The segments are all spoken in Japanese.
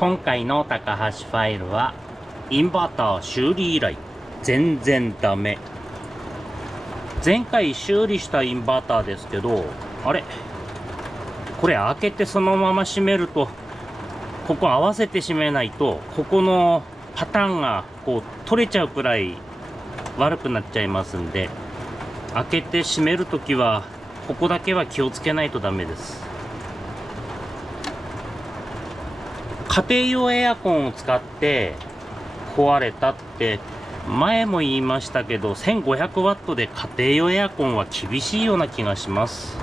今回の高橋ファイルはインバーター修理依頼全然ダメ。前回修理したインバーターですけど、あれこれ開けてそのまま閉めると、ここ合わせて閉めないとここのパターンがこう取れちゃうくらい悪くなっちゃいますんで、開けて閉めるときはここだけは気をつけないとダメです。家庭用エアコンを使って壊れたって前も言いましたけど、1500ワットで家庭用エアコンは厳しいような気がします。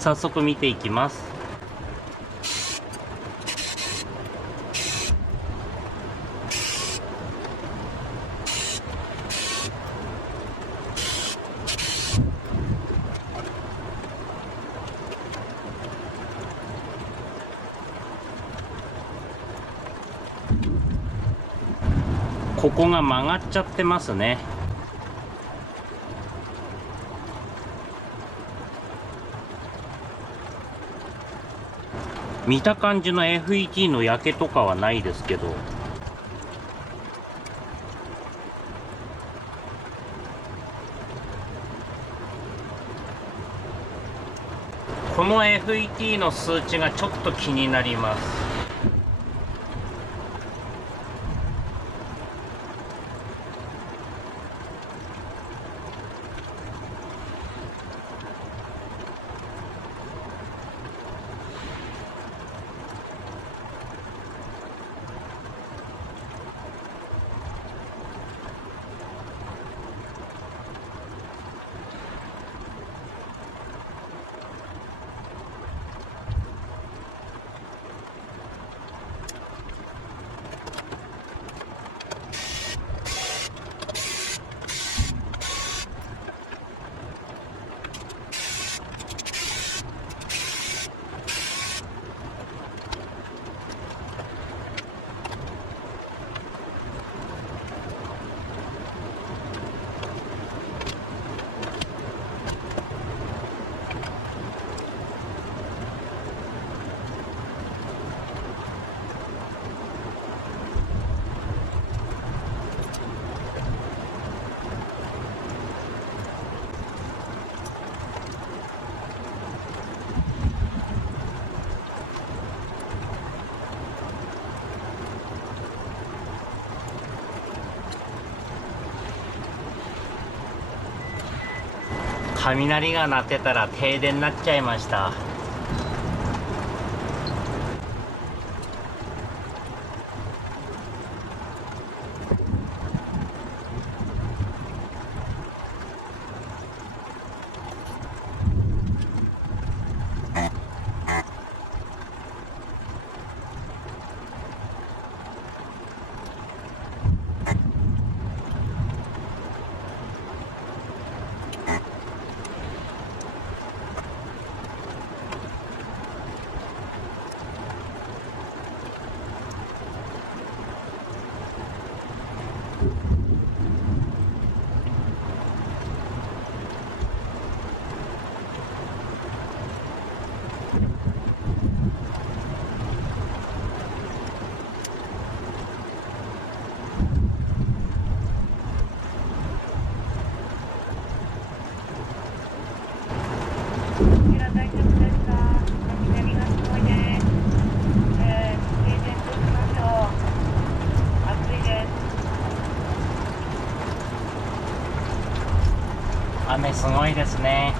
早速見ていきます。ここが曲がっちゃってますね。見た感じの FET の焼けとかはないですけど、この FET の数値がちょっと気になります。雷が鳴ってたら停電になっちゃいました。雨すごいですね。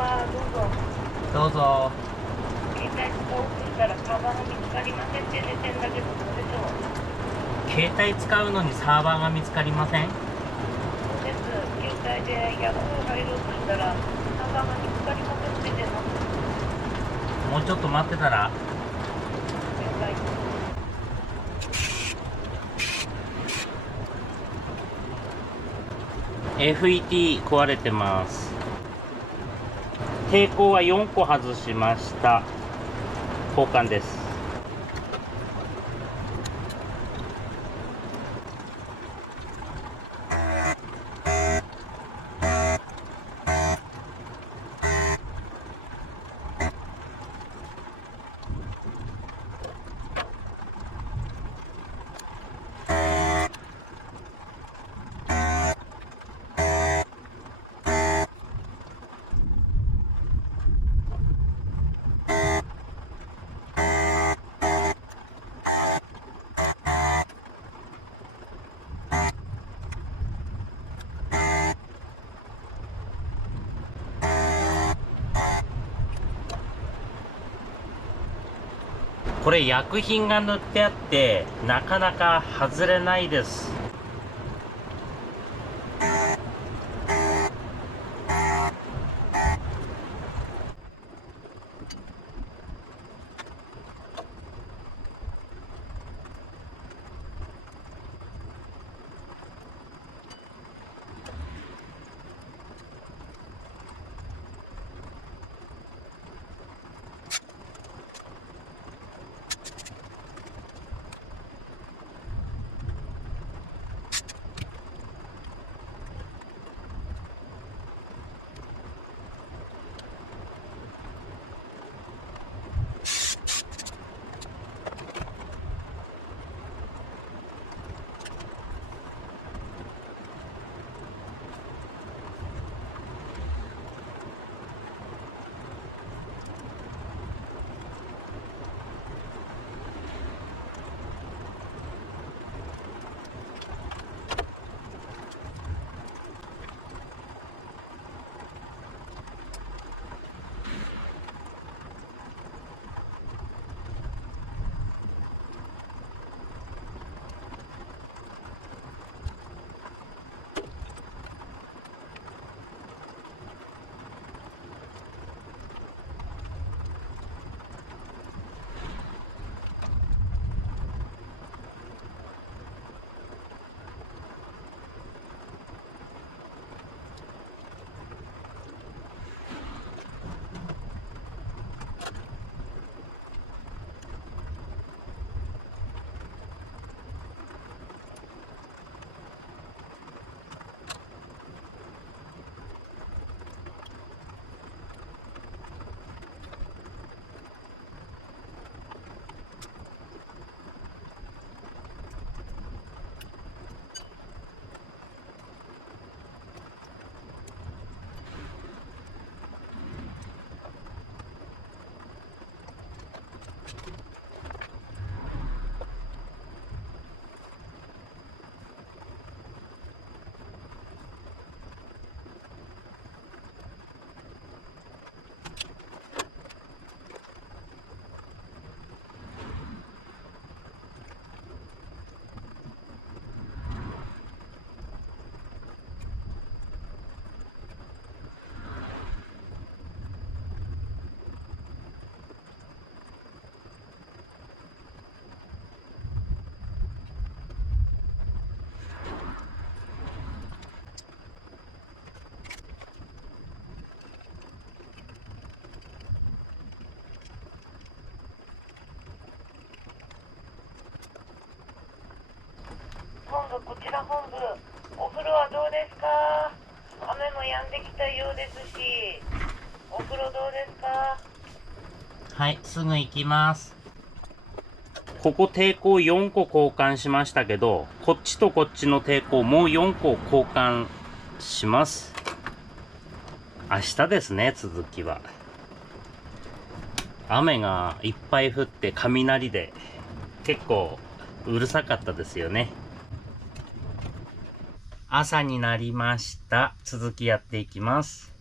はどうぞ。どうぞ。携帯使おうとしたらサーバーが見つかりませんって出てんだけど、どうでしょう。携帯使うのにサーバーが見つかりません？そうです。携帯でヤフー入ろうとしたらサーバーが見つかりませんって出ます。もうちょっと待ってたら。了解。FET 壊れてます。抵抗は4個外しました。交換です。これ薬品が塗ってあってなかなか外れないです。本部、こちら本部。お風呂はどうですか？雨も止んできたようですし、お風呂どうですか？はい、すぐ行きます。ここ抵抗4個交換しましたけど、こっちとこっちの抵抗もう4個交換します。明日ですね、続きは。雨がいっぱい降って雷で結構うるさかったですよね。朝になりました。続きやっていきます。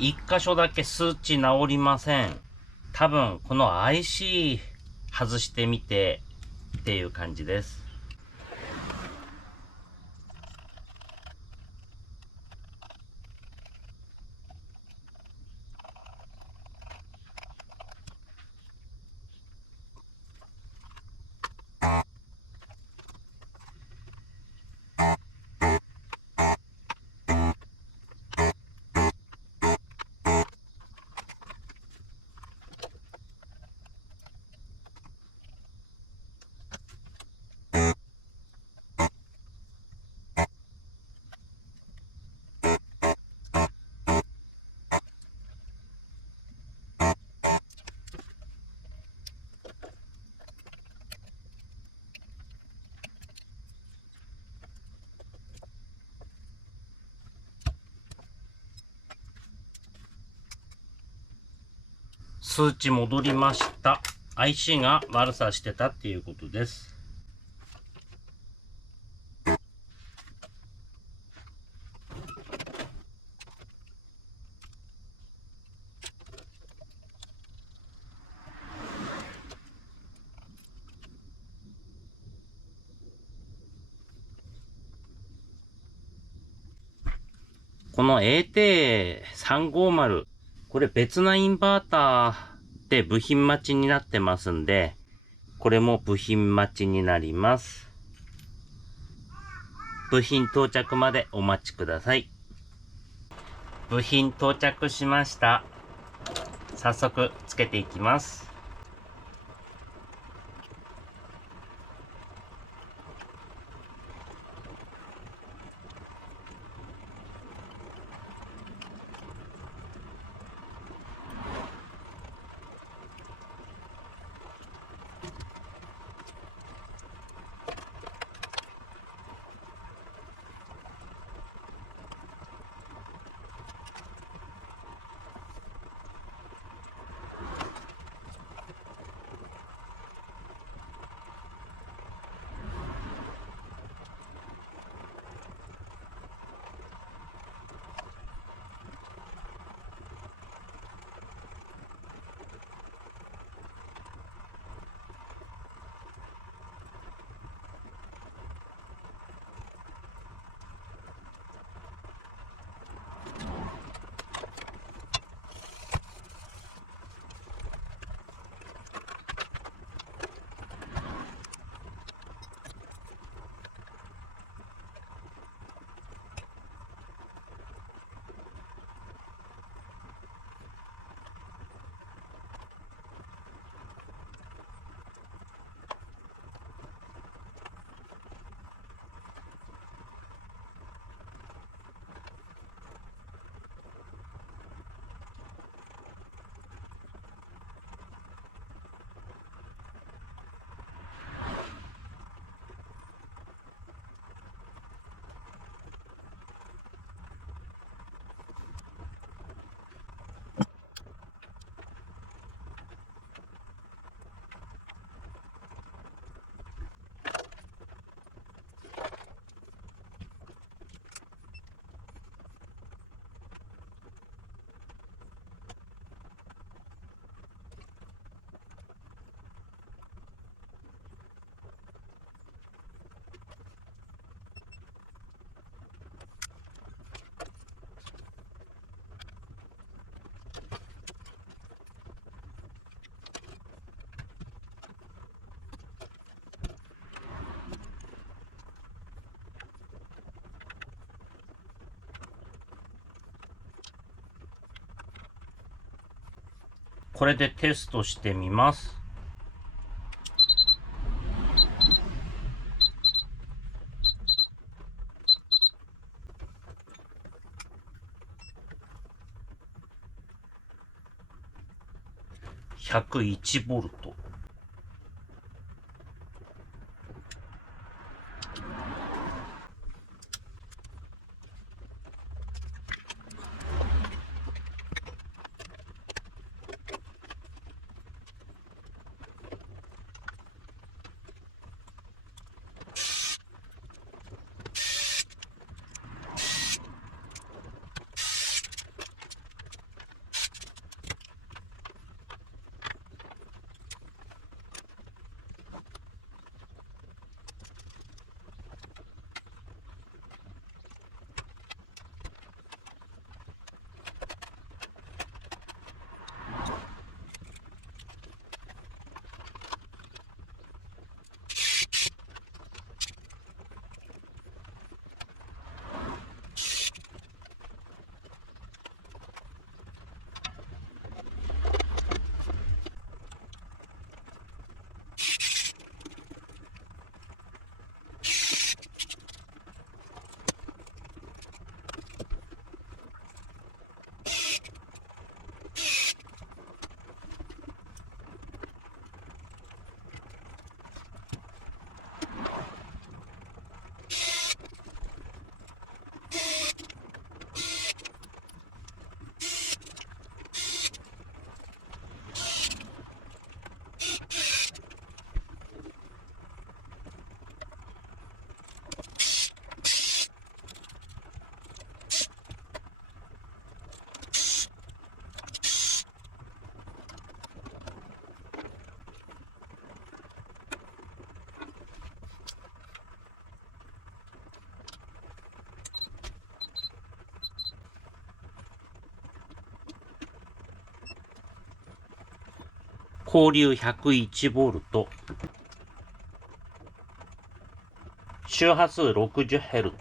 一箇所だけ数値直りません。多分この IC 外してみてっていう感じです。数値戻りました。IC が悪さしてたっていうことです。この AT350、これ別なインバーターで部品待ちになってますんで、これも部品待ちになります。部品到着までお待ちください。部品到着しました。早速つけていきます。これでテストしてみます。101ボルト。交流 101V、周波数 60Hz、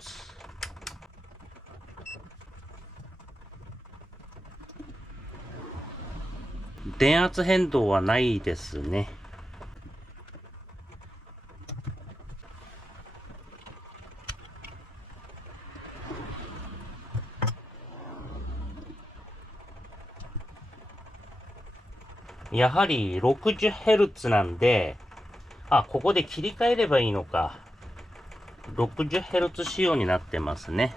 電圧変動はないですね。やはり 60Hz なんで、ここで切り替えればいいのか。60Hz 仕様になってますね。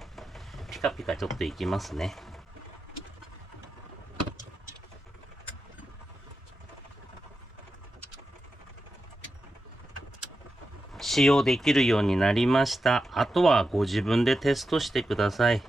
ピカピカちょっといきますね。使用できるようになりました。あとはご自分でテストしてください。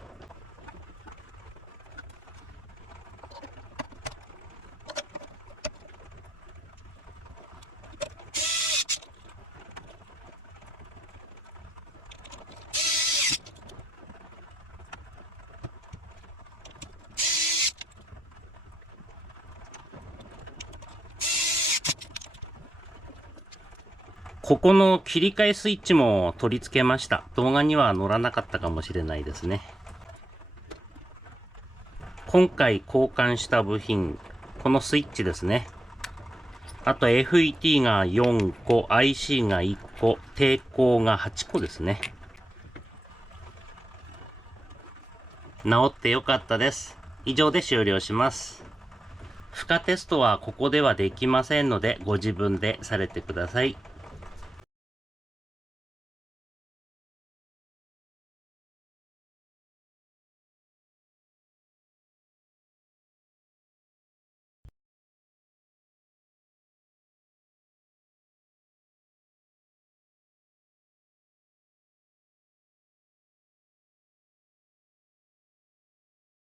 ここの切り替えスイッチも取り付けました。動画には載らなかったかもしれないですね。今回交換した部品、このスイッチですね。あと FET が4個、IC が1個、抵抗が8個ですね。直ってよかったです。以上で終了します。負荷テストはここではできませんので、ご自分でされてください。